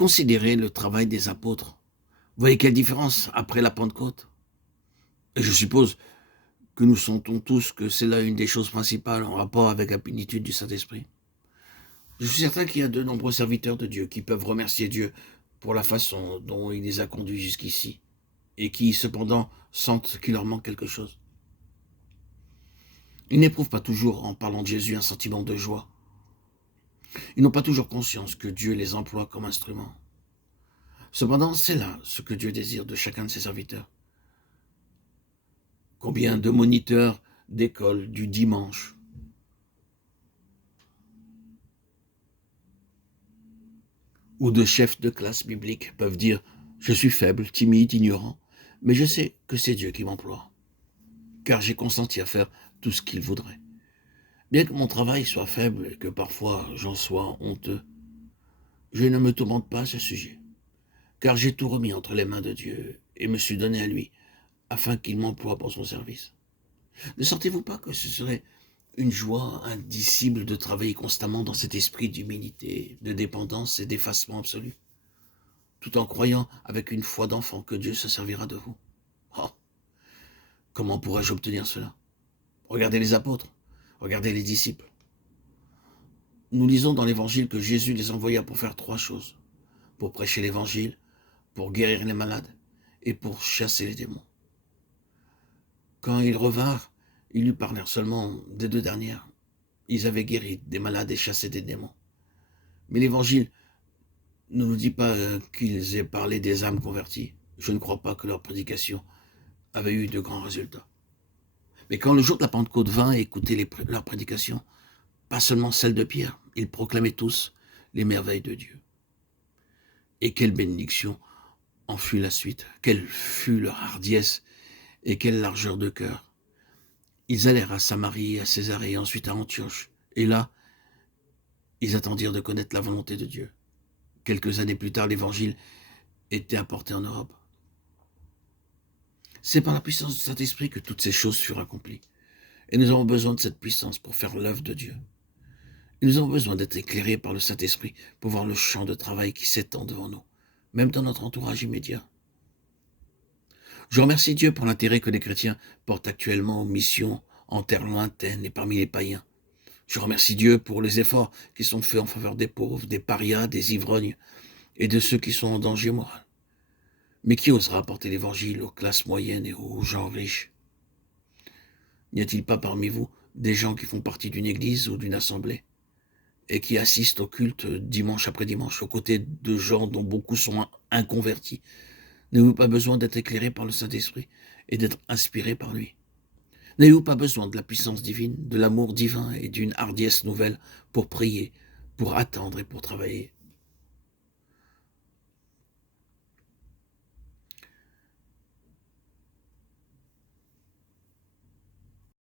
considérez le travail des apôtres. Voyez quelle différence après la Pentecôte. Et je suppose que nous sentons tous que c'est là une des choses principales en rapport avec la plénitude du Saint-Esprit. Je suis certain qu'il y a de nombreux serviteurs de Dieu qui peuvent remercier Dieu pour la façon dont il les a conduits jusqu'ici et qui, cependant, sentent qu'il leur manque quelque chose. Ils n'éprouvent pas toujours, en parlant de Jésus, un sentiment de joie. Ils n'ont pas toujours conscience que Dieu les emploie comme instruments. Cependant, c'est là ce que Dieu désire de chacun de ses serviteurs. Combien de moniteurs d'école du dimanche ou de chefs de classe biblique peuvent dire « Je suis faible, timide, ignorant, mais je sais que c'est Dieu qui m'emploie, car j'ai consenti à faire tout ce qu'il voudrait. Bien que mon travail soit faible et que parfois j'en sois honteux, je ne me tourmente pas à ce sujet, car j'ai tout remis entre les mains de Dieu et me suis donné à lui, afin qu'il m'emploie pour son service. Ne sentez-vous pas que ce serait une joie indicible de travailler constamment dans cet esprit d'humilité, de dépendance et d'effacement absolu, tout en croyant avec une foi d'enfant que Dieu se servira de vous? Oh, comment pourrais-je obtenir cela? Regardez les apôtres, regardez les disciples. Nous lisons dans l'Évangile que Jésus les envoya pour faire 3 choses. Pour prêcher l'Évangile, pour guérir les malades et pour chasser les démons. Quand ils revinrent, ils lui parlèrent seulement des 2 dernières. Ils avaient guéri des malades et chassé des démons. Mais l'Évangile ne nous dit pas qu'ils aient parlé des âmes converties. Je ne crois pas que leur prédication avait eu de grands résultats. Mais quand le jour de la Pentecôte vint et écoutait leurs prédications, pas seulement celle de Pierre, ils proclamaient tous les merveilles de Dieu. Et quelle bénédiction en fut la suite, quelle fut leur hardiesse et quelle largeur de cœur. Ils allèrent à Samarie, à Césarée, ensuite à Antioche, et là, ils attendirent de connaître la volonté de Dieu. Quelques années plus tard, l'Évangile était apporté en Europe. C'est par la puissance du Saint-Esprit que toutes ces choses furent accomplies. Et nous avons besoin de cette puissance pour faire l'œuvre de Dieu. Et nous avons besoin d'être éclairés par le Saint-Esprit pour voir le champ de travail qui s'étend devant nous, même dans notre entourage immédiat. Je remercie Dieu pour l'intérêt que les chrétiens portent actuellement aux missions en terre lointaine et parmi les païens. Je remercie Dieu pour les efforts qui sont faits en faveur des pauvres, des parias, des ivrognes et de ceux qui sont en danger moral. Mais qui osera apporter l'évangile aux classes moyennes et aux gens riches? N'y a-t-il pas parmi vous des gens qui font partie d'une église ou d'une assemblée et qui assistent au culte dimanche après dimanche, aux côtés de gens dont beaucoup sont inconvertis? N'avez-vous pas besoin d'être éclairé par le Saint-Esprit et d'être inspiré par lui? N'avez-vous pas besoin de la puissance divine, de l'amour divin et d'une hardiesse nouvelle pour prier, pour attendre et pour travailler?